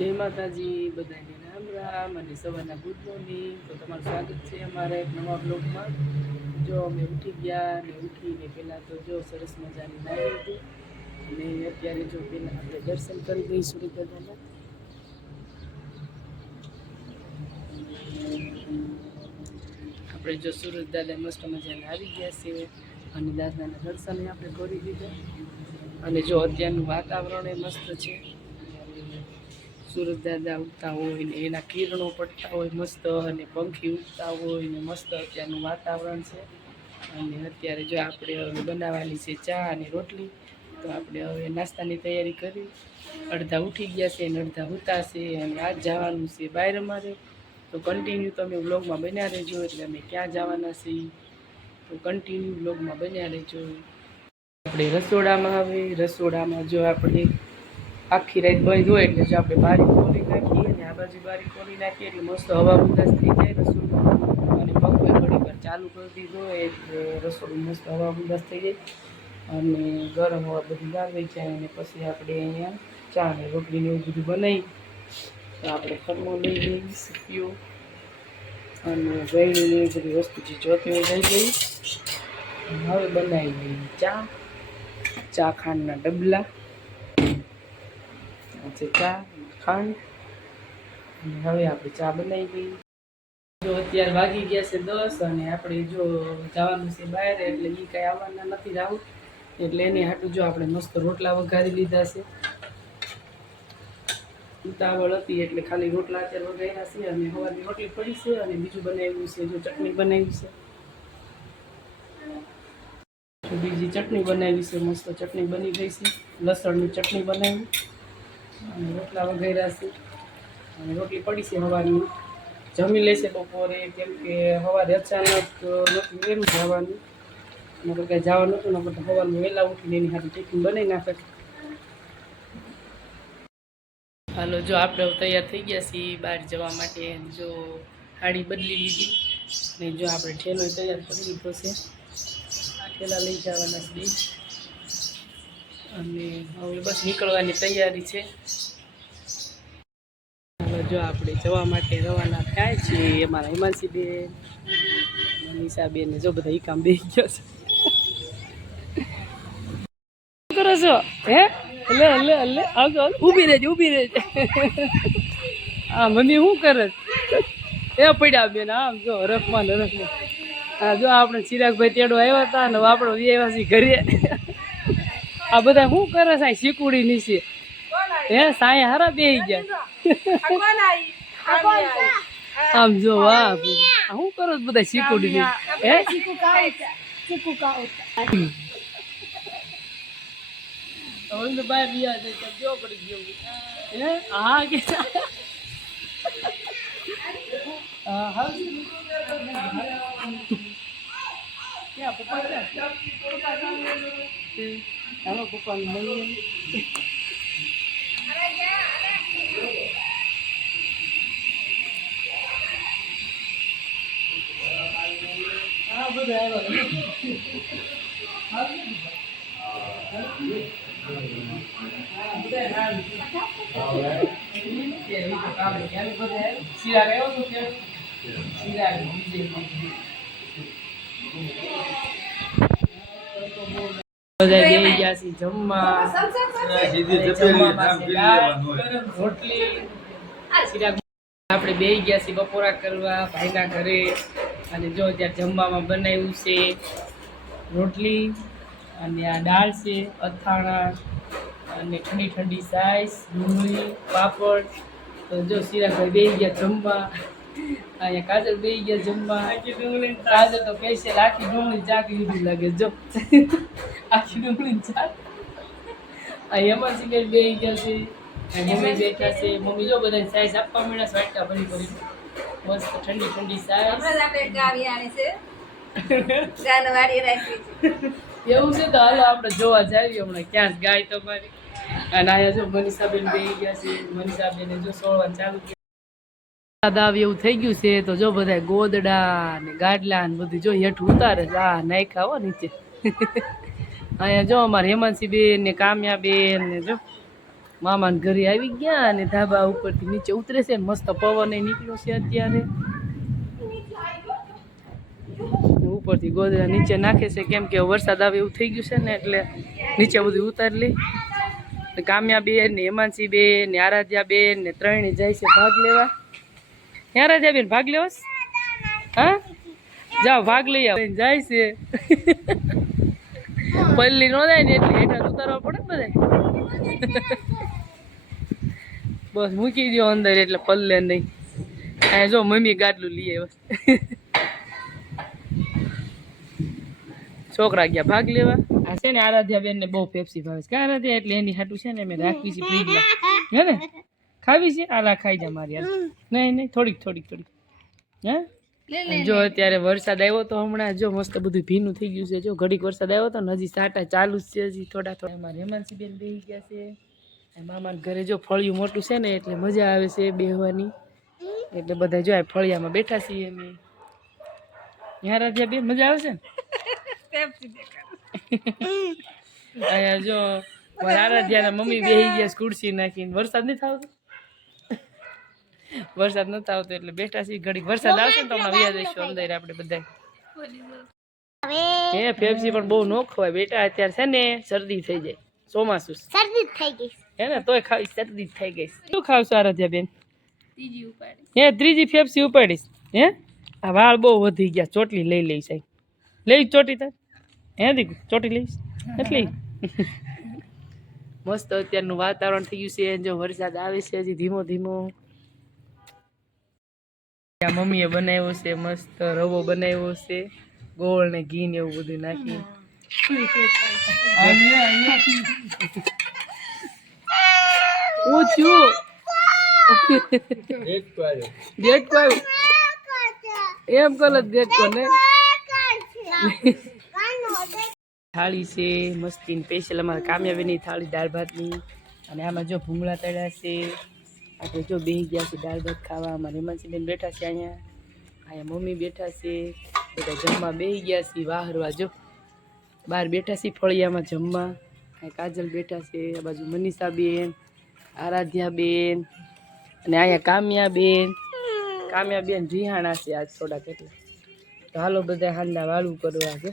જય માતાજી બધાને રામ રામ અને સવારના ગુડ મોર્નિંગ. તો તમારું સ્વાગત છે અમારા એક નવા બ્લોગમાં. જો અમે ઉઠી ગયા ને ઉઠીને પહેલાં તો જો સરસ મજાની નાહી હતી અને અત્યારે જો પહેલાં આપણે દર્શન કરી દઈએ સૂર્ય દાદાના. આપણે જો સૂરજ દાદા મસ્ત મજાને આવી ગયા છે અને દાદાના દર્શન આપણે કરી દીધા. અને જો અત્યારનું વાતાવરણ એ મસ્ત છે. સૂરજ દાદા ઉગતા હોય ને એના કિરણો પડતા હોય મસ્ત, અને પંખી ઉગતા હોય ને મસ્ત અત્યારનું વાતાવરણ છે. અને અત્યારે જો આપણે હવે બનાવવાની છે ચા અને રોટલી. તો આપણે હવે નાસ્તાની તૈયારી કરી. અડધા ઉઠી ગયા છે અને અડધા ઉતા છે, અને આજ જવાનું છે બહાર અમારે. તો કન્ટિન્યુ તમે વ્લોગમાં બન્યા રહેજો, એટલે અમે ક્યાં જવાના છીએ તો કન્ટિન્યુ વ્લોગમાં બન્યા રહેજો. આપણે રસોડામાં આવે, રસોડામાં જો આપણે આખી રાત બંધ હોય એટલે જો આપણે બારી ખોલી નાખીએ અને આ બાજુ બારી ખોલી નાખીએ એટલે મસ્ત હવા ઉદાસ થઈ જાય રસોડું. અને પંખો ઘડી પર ચાલુ કરી દીધો એટલે રસોડું મસ્ત હવા ઉદાસ થઈ જાય અને ગરમ હવા બધી ગાળવી જાય. અને પછી આપણે અહીંયા ચા ને રોટલીને એવું બધું બનાવી. તો આપણે ખમો લઈ લઈએ, સીપીઓ અને ગળીને એ બધી વસ્તુ જે જોતી હોય લઈ લઈ. હવે બનાવી લઈએ ચા ખાંડના ડબલા. ચા ખાંડ અને હવે આપણે ચા બનાવી દઈએ. જો અત્યારે વાગી ગયા છે 10 અને આપણે જો જવાનું છે બહાર, એટલે એ કાંઈ આવવાના નથી રાહુલ, એટલે એની હાટું જો આપણે મસ્ત રોટલા વઘારી લીધા છે. ઉતાવળ હતી એટલે ખાલી રોટલા અત્યારે વઘાર્યા છે અને સવારની રોટલી પડી છે અને બીજું બનાવ્યું છે જો ચટણી બનાવી છે. બીજી ચટણી બનાવી છે, મસ્ત ચટણી બની ગઈ છે, લસણની ચટણી બનાવી અને રોટલા વઘાર્યા છે અને રોટલી પડી છે સવારની. જમી લેશે બપોરે, કેમ કે સવારે અચાનક નહોતું વહેલું જવાનું, નકર કાંઈ જવાનું નહોતું, નકર તો સવારમાં વહેલા ઉઠીને એની સાથે ટિફિન બનાવી નાખે. હાલો જો આપણે તૈયાર થઈ ગયા છીએ બહાર જવા માટે. જો સાડી બદલી લીધી ને જો આપણે ઠેલો તૈયાર કરી લીધો છે. આ ઠેલા લઈ જવાના છે અને હવે બસ નીકળવાની તૈયારી છે. જો આપણે જવા માટે રવાના થાય છે. અમારા હિમાંશીબેન, મનીષાબેન જો બધા ઈ કામ બેસી ગયો છે. શું કરો છો? હે લે લે લે આવજો, ઊભી રહેજે ઊભી રહેજે. હા મમ્મી શું કરે એ પડ્યા બેન આમ જો હરખમાં હરખમાં. હા જો આપણે ચિરાગભાઈ તેડો આવ્યા હતા ને આપણો આવ્યા છીએ ઘરે. આ બધા શું કરે છે શીકુડી નીચે? હે સાંય હારા બેસી ગયા. આમ જો વાહ શું કરો બધા શીકુડી ની? હે તો બહાર રહ્યા છે જો પડી ગયો. હે હા કે હા હા ક્યાં પપ્પા ક્યાં? ચાલો પપ્પાને મળીએ. હા બધા જમવા રોટલી આપણે બેસી ગયા છીએ બપોરા કરવા ભાઈના ઘરે. અને જો ત્યાં જમવામાં બનાવ્યું છે રોટલી અને આ દાળ છે, અથાણા અને ઠંડી ઠંડી સાઈસ, ડુંગળી, પાપડ. તો જો ચિરાગભાઈ બેસી ગયા જમવા. અહીંયા કાજલ બેસી ગયા જમવા. કાજલ તો સ્પેશિયલ આખી ડુંગળી ચાકી લીધી લાગે જો. આખી ડુંગળી ચાક. આ હેમાંશી બેન બેસી ગયા છે, મમ્મી બેઠા છે. મમ્મી જો બધા સાઈઝ આપવા મળ્યા સ્વાટકા ભરી ભરી મસ્ત ઠંડી ઠંડી સાઈઝ. એવું છે તો હાલો આપણે જોવા જઈએ હમણાં ક્યાં ગાય તમારી. અને અહીંયા જો મનીષાબેન બેસી ગયા છે. મનીષાબેને જો સોળવાનું ચાલુ કર્યું. દાવ એવું થઈ ગયું છે તો જો બધા ગોદડા ને ગાડલા ને બધું જો હેઠું ઉતારે છે. આ નાખ્યા હો નીચે. અહીંયા જો અમારે હેમાંશીબેન ને કામ્યાબેન ને જો મામાને ઘરે આવી ગયા અને ધાબા ઉપરથી નીચે ઉતરે છે. મસ્ત પવન નીકળ્યો છે અત્યારે. ઉપરથી ગોદરા નીચે નાખે છે કેમ કે વરસાદ આવે એવું થઈ ગયું છે ને એટલે નીચે બધું ઉતારી લે. કામ્યા બેન ને હેમાંશી બેન ને આરાધ્યા બેન ને ત્રણે જાય છે ભાગ લેવા. આરાધ્યા બેન ભાગ લેવા? હા જાઓ ભાગ લઈ આવો. જાય છે પલ્લી નો જાય ને એટલે હેઠા ઉતારવા પડે ને બધા. બસ મૂકી દો અંદર એટલે પલ્લે નહીં. આ જો મમ્મી ગાડલું લઈ આવ્યો. છોકરા ગયા ભાગ લેવા. આ છે ને આરાધ્યા બેન ને બહુ પેપ્સી ભાવે છે. આરાધ્યા એટલે એની હાટું છે ને અમે રાખવી છે ફ્રીજમાં. હે ને ખાવી છે? આલા ખાઈ જા મારી યાર. નહીં નહીં થોડીક. હે જો અત્યારે વરસાદ આવ્યો તો હમણાં જો મસ્ત બધું ભીનું થઈ ગયું છે. જો ઘડીક વરસાદ આવ્યો તો ને હજી સાટા ચાલુ જ છે. હજી થોડા અમારે હેમાંશી બેન બેસી ગયા છે. મામાના ઘરે જો ફળિયું મોટું છે ને એટલે મજા આવે છે બેહવાની. એટલે બધા જો આ ફળિયામાં બેઠા છીએ અમે. આરાધ્યા બેન મજા આવે છે ને? અહીંયા જો મારા આરાધ્યાના મમ્મી બેસી ગયા ખુરશી નાખીને. વરસાદ નથી આવતો? વરસાદ નથી આવતો એટલે બેઠા છીએ. ઘડીક વરસાદ આવશે ને તો હમણાં વ્યા જઈશું અંદર આપણે બધા. હે પેપ્સી પણ બહુ ન ખવાય બેટા. અત્યારે છે ને શરદી થઈ જાય. ચોમાસું શરદી થઈ ગઈ હે ને તોય ખાવી શરદી થઈ ગઈ. શું ખાવશો આરાધ્યા બેન? ત્રીજી ઉપાડી. હે ત્રીજી પેપ્સી ઉપાડીશ? હે આ વાળ બહુ વધી ગયા. ચોટલી લઈ લઈશ. લઈ ચોટી તાર? હે દીકુ ચોટી લઈશ એટલે મસ્ત અત્યારનું વાતાવરણ થઈ ગયું છે. જો વરસાદ આવે છે હજી ધીમો ધીમો. મમ્મીએ બનાવ્યો છે મસ્ત રવો બનાવ્યો છે. ગોળ ને ઘી ને એવું બધું નાખી. એમ કરો દેખો ને થાળી છે મસ્તી સ્પેશિયલ અમારા કામ્યાબેનની થાળી દાળ ભાતની. અને આમાં જો ભૂંગળા તળ્યા છે. આપણે જો બેસી ગયા છે દાળ ભાત ખાવા. અમારા હેમાંશી બેન બેઠા છે અહીંયા મમ્મી બેઠા છે. બધા જમવા બેસી ગયા છે વાહરવા. જો બહાર બેઠા છે ફળિયામાં જમવા. અહીંયા કાજલ બેઠા છે. આ બાજુ મનીષા બેન, આરાધ્યા બેન અને અહીંયા કામ્યા બેન રિહાણા છે આજ થોડાક એટલે. તો હાલો બધા હાલના વાળું કરવા છે.